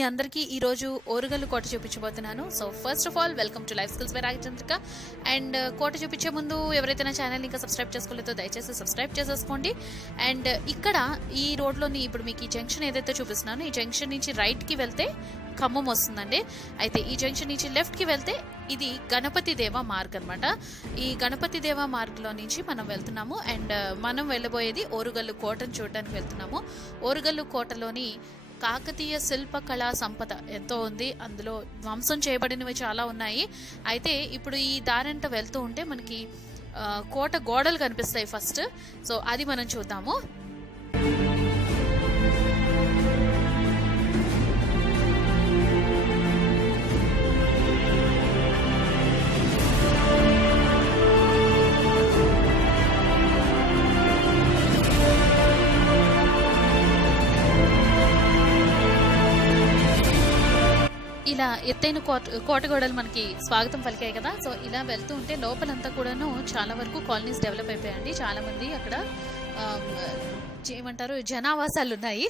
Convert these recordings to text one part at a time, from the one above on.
మీ అందరికీ ఈరోజు ఓరుగల్లు కోట చూపించబోతున్నాను. So first of all welcome to life skills by Ragachandrika and కోట చూపించే ముందు ఎవరైతే నా ఛానల్ ఇంకా సబ్స్క్రైబ్ చేసుకోలేదో దయచేసి సబ్స్క్రైబ్ చేసేసుకోండి. అండ్ uh, ఇక్కడ ఈ రోడ్లోని ఇప్పుడు మీకు ఈ జంక్షన్ ఏదైతే చూపిస్తున్నానో ఈ జంక్షన్ నుంచి రైట్కి వెళ్తే ఖమ్మం వస్తుందండి. అయితే ఈ జంక్షన్ నుంచి లెఫ్ట్కి వెళ్తే ఇది గణపతి దేవ మార్గ్ అనమాట ఈ గణపతి దేవ మార్గ్లో నుంచి మనం వెళ్తున్నాము. అండ్ uh, మనం వెళ్ళబోయేది ఓరుగల్లు కోటను చూడడానికి వెళ్తున్నాము. ఓరుగల్లు కోటలోని కాకతీయ శిల్ప కళా సంపద ఎంతో ఉంది. అందులో ధ్వంసం చేయబడినవి చాలా ఉన్నాయి. అయితే ఇప్పుడు ఈ దారంట వెళ్తూ ఉంటే మనకి కోట గోడలు కనిపిస్తాయి ఫస్ట్. సో అది మనం చూద్దాము. ఇలా ఎత్తైన కోట కోటగోడలు మనకి స్వాగతం పలికాయి కదా. సో ఇలా వెళ్తూ ఉంటే లోపలంతా కూడాను చాలా వరకు కాలనీస్ డెవలప్ అయిపోయాయండి. చాలామంది అక్కడ ఏమంటారు జనావాసాలు ఉన్నాయి.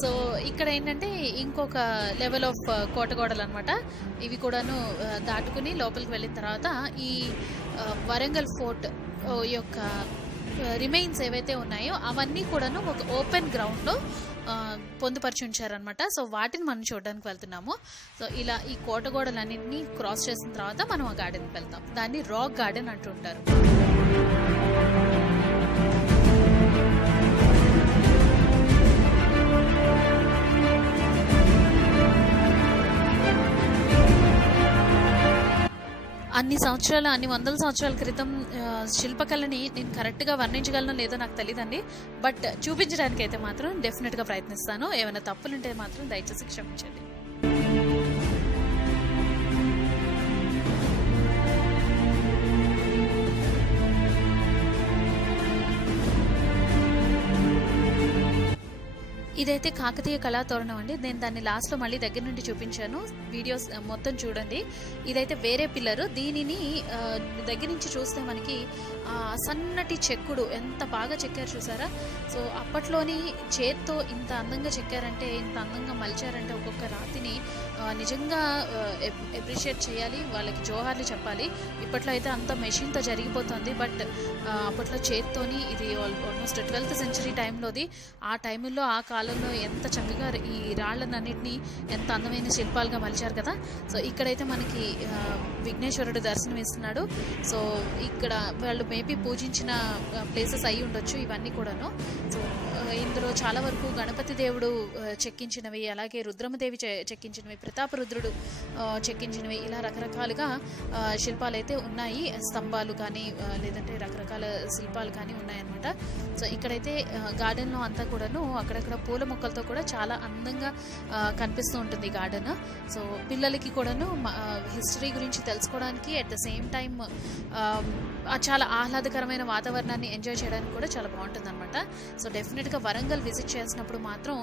సో ఇక్కడ ఏంటంటే ఇంకొక లెవెల్ ఆఫ్ uh, కోటగోడలు అనమాట ఇవి కూడాను దాటుకుని లోపలికి వెళ్ళిన తర్వాత ఈ వరంగల్ ఫోర్ట్ యొక్క రిమైన్స్ ఏవైతే ఉన్నాయో అవన్నీ కూడాను ఒక ఓపెన్ గ్రౌండ్లో పొందుపరిచి ఉంచారనమాట సో వాటిని మనం చూడడానికి వెళ్తున్నాము. సో ఇలా ఈ కోటగోడలన్నింటినీ క్రాస్ చేసిన తర్వాత మనం ఆ గార్డెన్కి వెళ్తాం. దాన్ని రాక్ గార్డెన్ అంటుంటారు. అన్ని సంవత్సరాలు అన్ని వందల సంవత్సరాల క్రితం శిల్పకళని నేను కరెక్ట్గా వర్ణించగలను లేదో నాకు తెలియదండి బట్ చూపించడానికి అయితే మాత్రం డెఫినెట్గా ప్రయత్నిస్తాను. ఏమైనా తప్పులుంటే మాత్రం దయచేసి క్షమించండి. ఇదైతే కాకతీయ కళాతోరణం అండి. నేను దాన్ని లాస్ట్లో మళ్ళీ దగ్గర నుండి చూపించాను. వీడియోస్ మొత్తం చూడండి. ఇదైతే వేరే పిల్లరు. దీనిని దగ్గర నుంచి చూస్తే మనకి సన్నటి చెక్కుడు ఎంత బాగా చెక్కారు చూసారా? సో అప్పట్లోని చేత్తో ఇంత అందంగా చెక్కారంటే ఇంత అందంగా మలిచారంటే ఒక్కొక్క రాతిని నిజంగా అప్రిషియేట్ చేయాలి వాళ్ళకి జోహార్లు చెప్పాలి. ఇప్పట్లో అయితే అంత మెషిన్తో జరిగిపోతుంది బట్ అప్పట్లో చేత్తోని ఇది ఆల్మోస్ట్ ట్వెల్త్ సెంచరీ టైంలోది ఆ టైంలో ఆ కాలంలో ఎంత చక్కగా ఈ రాళ్ళనన్నింటినీ ఎంత అందమైన శిల్పాలుగా మలిచారు కదా. సో ఇక్కడైతే మనకి విఘ్నేశ్వరుడు దర్శనం ఇస్తున్నాడు. సో ఇక్కడ వాళ్ళు మేబీ పూజించిన ప్లేసెస్ అయి ఉండొచ్చు ఇవన్నీ కూడాను. సో ఆ, ఇందులో చాలా వరకు గణపతి దేవుడు చెక్కించినవి అలాగే రుద్రమదేవి చె- చెక్కించినవి ప్రతాపరుద్రుడు చెక్కించినవి ఇలా రకరకాలుగా శిల్పాలు అయితే ఉన్నాయి. స్తంభాలు కానీ లేదంటే రకరకాల శిల్పాలు కానీ ఉన్నాయన్నమాట. సో ఇక్కడైతే గార్డెన్లో అంతా కూడాను అక్కడక్కడ పూల మొక్కలతో కూడా చాలా అందంగా కనిపిస్తూ ఉంటుంది గార్డెన్. సో పిల్లలకి కూడాను హిస్టరీ గురించి తెలుసుకోవడానికి అట్ ద సేమ్ టైం చాలా ఆహ్లాదకరమైన వాతావరణాన్ని ఎంజాయ్ చేయడానికి కూడా చాలా బాగుంటుంది అనమాట సో డెఫినెట్గా వరంగల్ వరంగల్ విజిట్ చేసినప్పుడు మాత్రం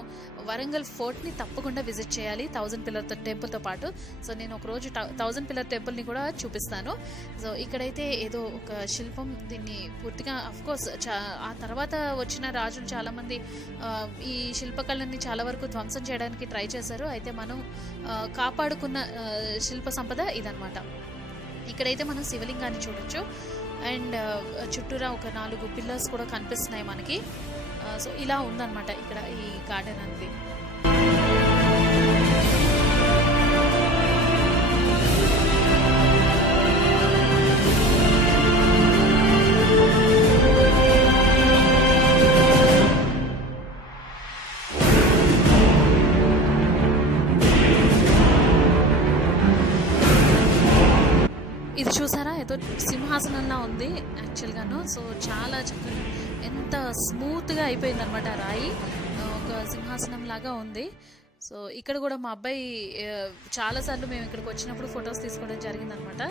వరంగల్ ఫోర్ట్ని తప్పకుండా విజిట్ చేయాలి థౌజండ్ పిల్లర్ టెంపుల్తో పాటు. సో నేను ఒక రోజు థౌజండ్ పిల్లర్ టెంపుల్ని కూడా చూపిస్తాను. సో ఇక్కడైతే ఏదో ఒక శిల్పం దీన్ని పూర్తిగా కోర్స్ ఆ తర్వాత వచ్చిన రాజులు చాలామంది ఈ శిల్పకళని చాలా వరకు ధ్వంసం చేయడానికి ట్రై చేశారు. అయితే మనం కాపాడుకున్న శిల్ప సంపద ఇదనమాట ఇక్కడైతే మనం శివలింగాన్ని చూడొచ్చు. అండ్ చుట్టూరా ఒక నాలుగు పిల్లర్స్ కూడా కనిపిస్తున్నాయి మనకి. సో ఇలా ఉందన్నమాట ఇక్కడ ఈ గార్డెన్ అనేది. చూసారా? ఏదో సింహాసనంలా ఉంది యాక్చువల్గాను. సో చాలా చక్కగా ఎంత స్మూత్గా అయిపోయింది అనమాట రాయి. ఒక సింహాసనం లాగా ఉంది. సో ఇక్కడ కూడా మా అబ్బాయి చాలాసార్లు మేము ఇక్కడికి వచ్చినప్పుడు ఫొటోస్ తీసుకోవడం జరిగిందనమాట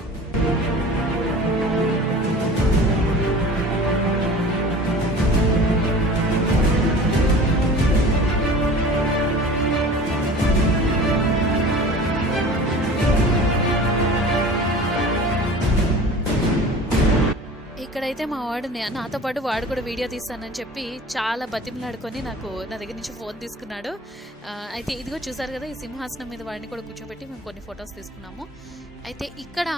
అయితే మా వాడు నాతో పాటు వాడు కూడా వీడియో తీస్తానని చెప్పి చాలా బతిమలాడుకొని నాకు నా దగ్గర నుంచి ఫోన్ తీసుకున్నాడు. అయితే ఇదిగో చూసారు కదా ఈ సింహాసనం మీద వాడిని కూడా కూర్చోబెట్టి మేము కొన్ని ఫొటోస్ తీసుకున్నాము. అయితే ఇక్కడ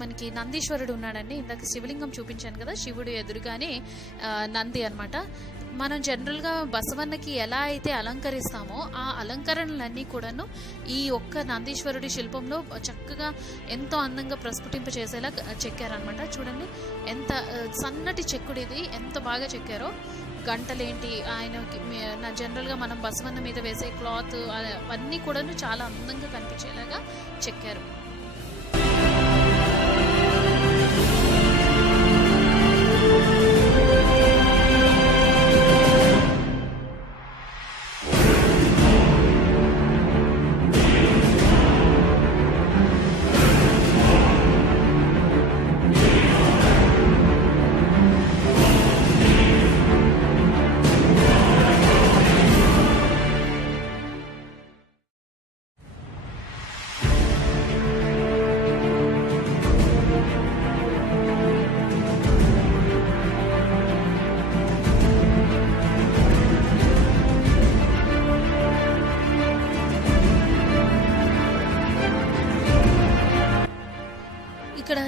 మనకి నందీశ్వరుడు ఉన్నాడండి. ఇందాక శివలింగం చూపించాను కదా శివుడు ఎదురుగానే నంది అనమాట మనం జనరల్గా బసవన్నకి ఎలా అయితే అలంకరిస్తామో ఆ అలంకరణలన్నీ కూడాను ఈ ఒక్క నందీశ్వరుడి శిల్పంలో చక్కగా ఎంతో అందంగా ప్రస్ఫుటింప చేసేలా చెక్కారనమాట చూడండి ఎంత సన్నటి చెక్కుడు ఇది ఎంత బాగా చెక్కారో. గంటలేంటి ఆయనకి నా జనరల్గా మనం బసవన్న మీద వేసే క్లాత్ అవన్నీ కూడాను చాలా అందంగా కనిపించేలాగా చెక్కారు.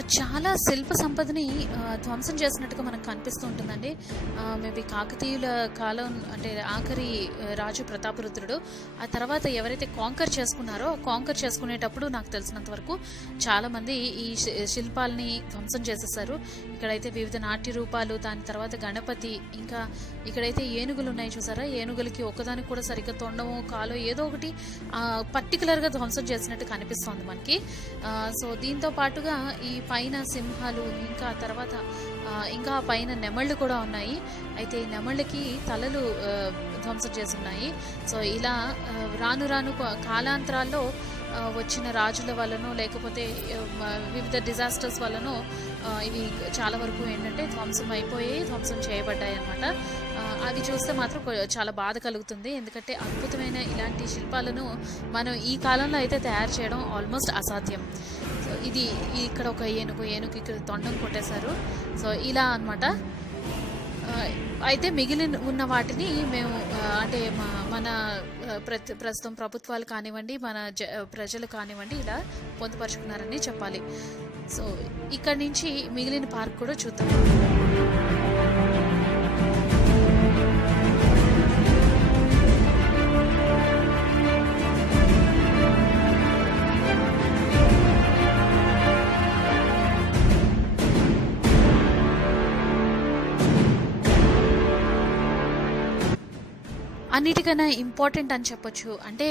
ఇక్కడ చాలా శిల్ప సంపదని ధ్వంసం చేసినట్టుగా మనకు కనిపిస్తూ ఉంటుందండి. మేబీ కాకతీయుల కాలం అంటే ఆఖరి రాజు ప్రతాపరుద్రుడు ఆ తర్వాత ఎవరైతే కాంకర్ చేసుకున్నారో కాంకర్ చేసుకునేటప్పుడు నాకు తెలిసినంత వరకు చాలామంది ఈ శి- శిల్పాలని ధ్వంసం చేసేసారు. ఇక్కడైతే వివిధ నాట్య రూపాలు దాని తర్వాత గణపతి ఇంకా ఇక్కడైతే ఏనుగులు ఉన్నాయి చూసారా? ఏనుగులకి ఒకదానికి కూడా సరిగ్గా తొండము కాలో ఏదో ఒకటి పర్టికులర్గా ధ్వంసం చేసినట్టు కనిపిస్తోంది మనకి. సో దీంతో పాటుగా ఈ పైన సింహాలు ఇంకా తర్వాత ఇంకా పైన నెమళ్ళు కూడా ఉన్నాయి. అయితే ఈ నెమళ్ళకి తలలు ధ్వంసం చేసి ఉన్నాయి సో ఇలా రాను రాను కాలాంతరాల్లో వచ్చిన రాజుల వలనో లేకపోతే వివిధ డిజాస్టర్స్ వలనో ఇవి చాలా వరకు ఏంటంటే ధ్వంసం అయిపోయి ధ్వంసం చేయబడ్డాయి అనమాట అవి చూస్తే మాత్రం చాలా బాధ కలుగుతుంది. ఎందుకంటే అద్భుతమైన ఇలాంటి శిల్పాలను మనం ఈ కాలంలో అయితే తయారు చేయడం ఆల్మోస్ట్ అసాధ్యం. సో ఇది ఇక్కడ ఒక ఏనుగు ఏనుగు ఇక్కడ తొండం కొట్టేశారు. సో ఇలా అన్నమాట. అయితే మిగిలిన ఉన్న వాటిని మేము అంటే మా- మన ప్రతి ప్రస్తుతం ప్రభుత్వాలు కానివ్వండి మన జ ప్రజలు కానివ్వండి ఇలా పొందుపరుచుకున్నారని చెప్పాలి. సో ఇక్కడ నుంచి మిగిలిన పార్క్ కూడా చూద్దాం. అన్నిటికన్నా ఇంపార్టెంట్ అని చెప్పొచ్చు. అంటే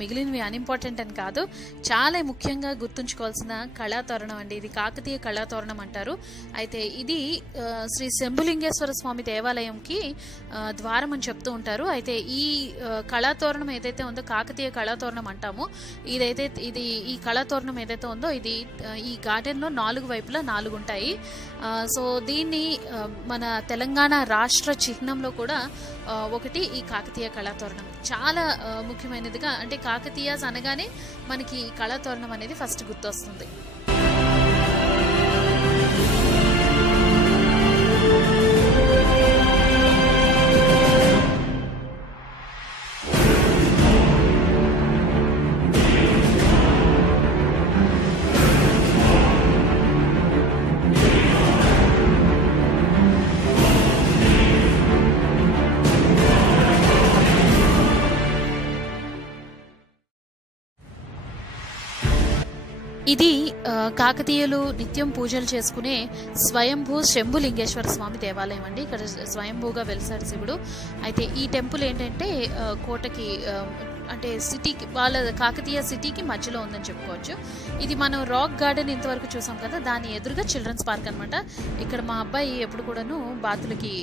మిగిలినవి అన్ఇంపార్టెంట్ అని కాదు. చాలా ముఖ్యంగా గుర్తుంచుకోవాల్సిన కళాతోరణం అండి. ఇది కాకతీయ కళాతోరణం అంటారు. అయితే ఇది శ్రీ శంభులింగేశ్వర స్వామి దేవాలయంకి ద్వారం అని చెప్తూ ఉంటారు. అయితే ఈ కళాతోరణం ఏదైతే ఉందో కాకతీయ కళాతోరణం అంటాము. ఇదైతే ఇది ఈ కళాతోరణం ఏదైతే ఉందో ఇది ఈ గార్డెన్లో నాలుగు వైపులా నాలుగు ఉంటాయి సో దీన్ని మన తెలంగాణ రాష్ట్ర చిహ్నంలో కూడా ఒకటి ఈ కాకతీయ కళాతోరణం. చాలా ముఖ్యమైనదిగా అంటే కాకతీయాస్ అనగానే మనకి ఈ కళాతోరణం అనేది ఫస్ట్ గుర్తొస్తుంది. ఇది కాకతీయులు నిత్యం పూజలు చేసుకునే స్వయంభూ శంభులింగేశ్వర స్వామి దేవాలయం అండి. ఇక్కడ స్వయంభూగా వెలిసాడు శివుడు. అయితే ఈ టెంపుల్ ఏంటంటే కోటకి అంటే సిటీకి వాళ్ళ కాకతీయ సిటీకి మధ్యలో ఉందని చెప్పుకోవచ్చు. ఇది మనం రాక్ గార్డెన్ ఇంతవరకు చూసాం కదా దాని ఎదురుగా చిల్డ్రన్స్ పార్క్ అనమాట ఇక్కడ మా అబ్బాయి ఎప్పుడు కూడాను బాతులకి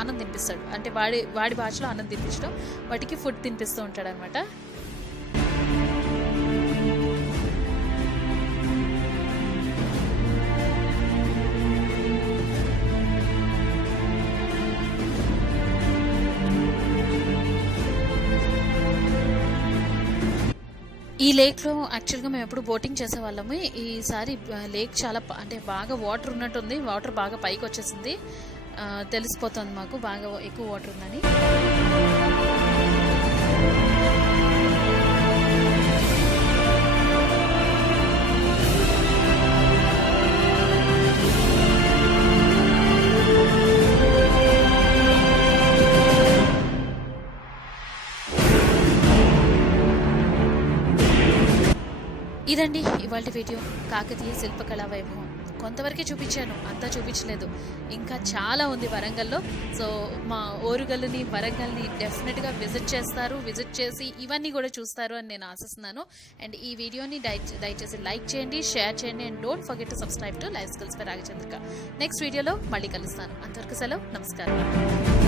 ఆనందం అన్నం తినిపిస్తాడు. అంటే వాడి వాడి భాషలో అన్నం తినిపించడం వాటికి ఫుడ్ తినిపిస్తూ ఉంటాడు అనమాట ఈ లేక్లో యాక్చువల్గా మేము ఎప్పుడు బోటింగ్ చేసేవాళ్ళము. ఈసారి లేక్ చాలా అంటే బాగా వాటర్ ఉన్నట్టుంది. వాటర్ బాగా పైకి వచ్చేసింది తెలిసిపోతుంది మాకు. బాగా ఎక్కువ వాటర్ ఉందని. ఇదండి ఇవాళ వీడియో. కాకతీయ శిల్పకళా వైభవం కొంతవరకే చూపించాను అంతా చూపించలేదు. ఇంకా చాలా ఉంది వరంగల్లో. సో మా ఓరుగల్లుని వరంగల్ని డెఫినెట్గా విజిట్ చేస్తారు విజిట్ చేసి ఇవన్నీ కూడా చూస్తారు అని నేను ఆశిస్తున్నాను. అండ్ ఈ వీడియోని దయ దయచేసి లైక్ చేయండి షేర్ చేయండి and don't forget to subscribe to life skills by Ragachandrika next వీడియోలో మళ్ళీ కలుస్తాను. అంతవరకు సెలవు నమస్కారం.